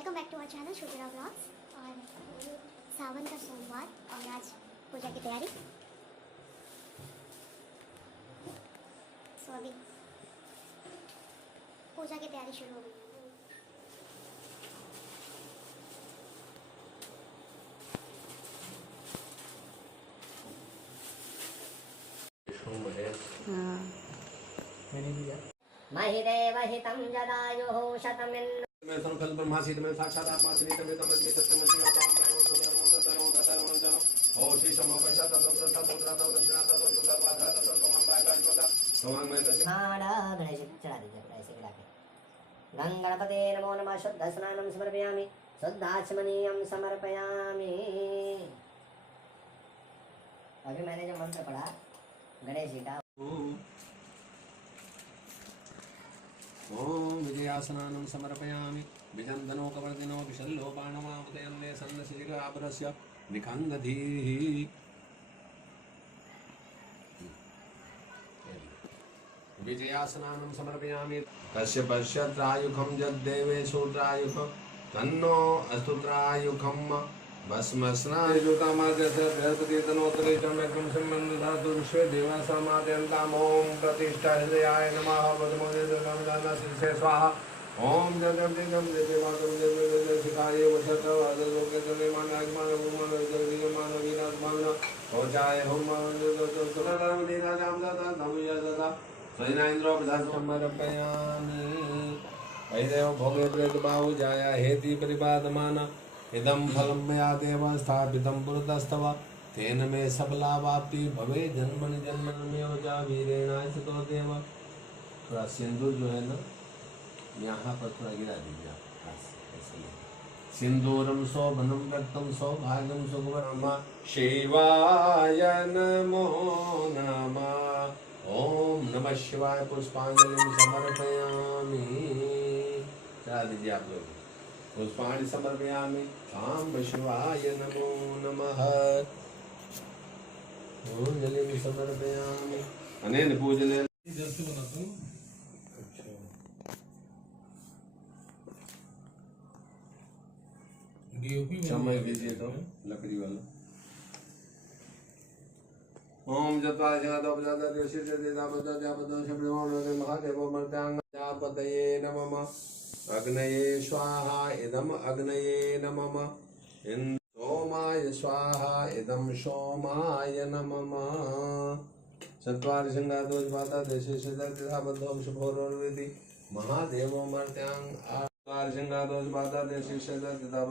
Welcome back to our channel Shubhira blogs. और सावन का सोमवार और आज पूजा की तैयारी। अभी पूजा की तैयारी शुरू हो गई। महिदेव हितं जदायुः शतमिन्द्र मैं संकल्प ब्रह्मासीत में साक्षात आत्मा श्री तमे तमस्मि सत्यमसि अपां परमो सुंदरमो ततरो ततरो जनो ओ श्री समो पश्चात तत्रता तत्रता दक्षिणाता तत्रता वाधा तत्रतमं पायकाजपदा तवांग में तस्य हाड़ा गणेश चढ़ा दीजिए ऐसे गिरा के। गं गणपते नमो नमः शुद्ध स्नानं समर्पयामि शुद्धाचमनीयं समर्पयामि। अभी मैंने जो मंत्र पढ़ा गणेश जी का ओम विजयासनानं समर्पयामि विजन्दनो कवर्दिनो विशल्लो बाणमामतयन्ने सन्नसिजगापरस्य निखङ्गधीः विजयासनानं समर्पयामि तस्य पश्यत्रायुखं यद्देवेषु त्रायुखं तन्नो अस्तुत्रायुखं भस्मस्नायुतामाद्यस्य बृहस्पति तनोत्तरे च मेघं सम्बन्धातु विश्वे देवासामाद्यन्ताम् ॐ प्रतिष्ठा हृदयाय नमः वदमोदेवदाना शीर्षे स्वाहा ॐ जगं जगं देवाकं देवशिखाय वशतवादलोके जनेमानागमान भूमन जगदीयमान विनाशमान ओजाय होम सुररामदीनाजाम ददा नमय ददा स्वयनाइन्द्रो प्रधानसमर्पयामि वैदेव भोगे प्रेतबाहु जाया हेति परिपादमान इदं फलं मया देव स्थापितं पुरतस्तव तेन मे सबलावाप्ति भवे जन्मनि जन्मनि में जा वीरेणाय सतो देव। थोड़ा सिंदूर जो है ना यहाँ पर थोड़ा गिरा दीजिए आप ऐसे सिंदूरम शोभनम व्यक्तम सौभाग्यम सुखवरम शिवाय नमो नमः। ओम नमः शिवाय पुष्पांजलि समर्पयामि। चला दीजिए आप लोग पुष्पाणि समर्पयामि साम्ब शिवाय नमो नमः। अंजलिं समर्पयामि अनेन पूजनेन समय कीजिए तो लकड़ी वाला। ओम जत्वा जगदोपजाता देवस्य देवता जापदो शब्दो महादेवो मर्त्यांग जापतये नमः। अग्नये स्वाहा इदम अग्नये नमः। सोमाय स्वाहा इदम सोमाय नमः। चत्वारि शृंगारोज्वाता देशे शतधा शुभोर्विधि महादेवो मर्त्यांग चत्वारि शृंगारोज्वाता देशे शतधा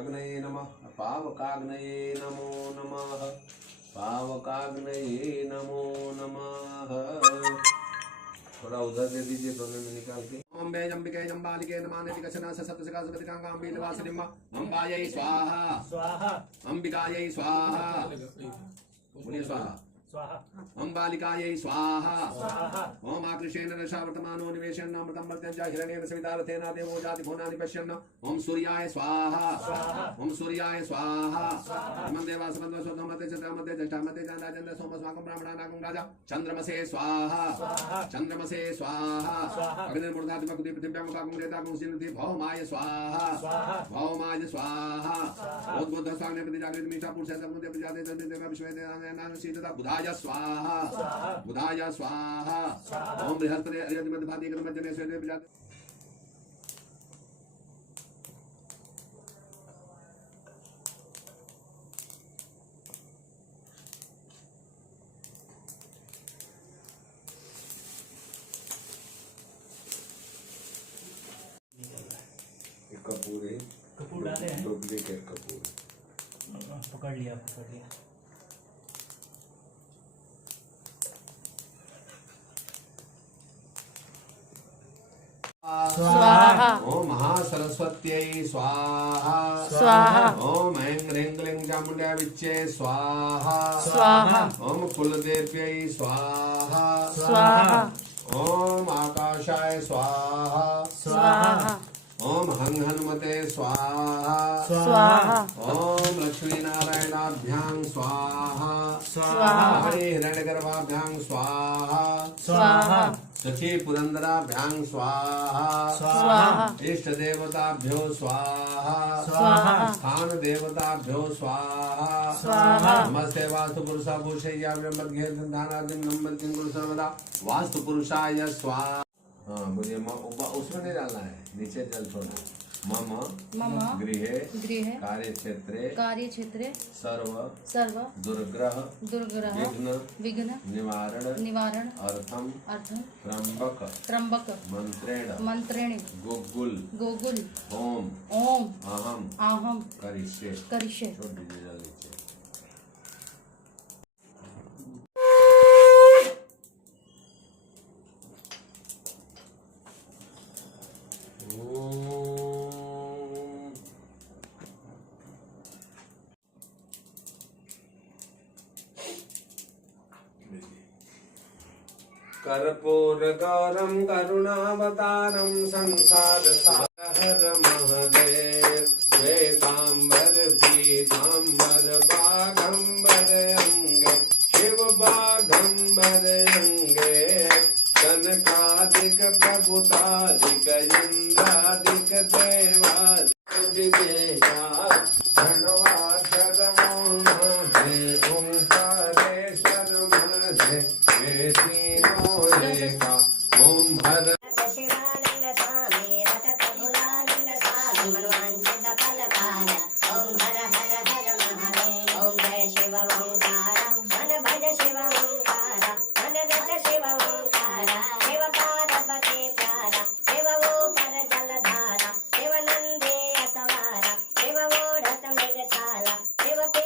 अग्नये नमः। पावकाग्नये नमो नमः। पावकाग्नये नमो नमः। थोड़ा उधर दे दीजिए दोनों में निकाल के। ओम बे जंबिके जंबालिके नमाने विकसना सप्तसका सुगतिकांगां बीलवासनिम अंबायै स्वाहा स्वाहा अंबिकायै स्वाहा बोलिए स्वाहा स्वाहा अंबालिकायै स्वाहा स्वाहा। ओम आकृषेण रसावर्तमानो निवेशेन अमृतं मर्त्यं हिरण्येन सवितारथेन देवो जाति भुवनानि पश्यन्। ओम सूर्याय स्वाहा स्वाहा ओम सूर्याय स्वाहा स्वाहा। नमः देवास बन्धवसोतमते चन्द्रमते जष्टामते चन्द्राचन्द्र सोमस्माकं ब्राह्मणानाकं राजा चन्द्रमसे स्वाहा स्वाहा चन्द्रमसे स्वाहा स्वाहा। अग्निर्मूर्धात्मक पृथिव्यां काकं रेताकं सिन्धि भौमाय स्वाहा स्वाहा भौमाय स्वाहा। उद्बुद्ध साग्ने प्रति जागृत मीठा पुरुष तमते प्रजाते देव विश्वेदेनान सीतता बुधाय स्वाहा बुधाय स्वाहा। ओम बृहस्पति अर्यति मध्यभाति क्रमजने स्वेदे प्रजाते कपूर डाले हैं। डुप्लीकेट कपूर पकड़ लिया स्वाहा। ओम महासरस्वत्यै स्वाहा स्वाहा। ओम ऐं ह्रीं क्लीं चामुण्डा विच्चे स्वाहा स्वाहा। ओम कुलदेव्यै स्वाहा स्वाहा। ओम आकाशाय स्वाहा स्वाहा। ओम हं हनुमते स्वाहा स्वाहा। ओम लक्ष्मी नारायणाभ्यां स्वाहा स्वाहा। हरे हिरण्यगर्भाभ्यां स्वाहा स्वाहा सखी पुरंदराभ्यां स्वाहा स्वाहा इष्ट देवताभ्यो स्वाहा स्वाहा स्थान देवताभ्यो स्वाहा स्वाहा नमस्ते वास्तु पुरुषा भूषय्या ब्रह्मज्ञ संधानादिम नम्बतिं कुल सर्वदा वास्तु पुरुषाय स्वाहा। हाँ मुझे उसमें नहीं डालना है, नीचे जल छोड़ना है। मम गृहे कार्यक्षेत्रे सर्व सर्व दुर्ग्रह दुर्ग्रह विघ्न निवारण अर्थम त्र्यंबक मंत्रेण गोकुल ओम अहम करिष्ये। करिष्ये। छोड़ दीजिए जल नीचे। कर्पूरगौरं करुणावतारं संसारसार महदेव श्वेतांबर पीतांबर बाघंबर अंगे शिव बाघंबर अंगे कनकादिक प्रभुतादिक इंद्रादिक देवादिक विवेका धनवाचर ओंकारेश्वर मध्य ओम हर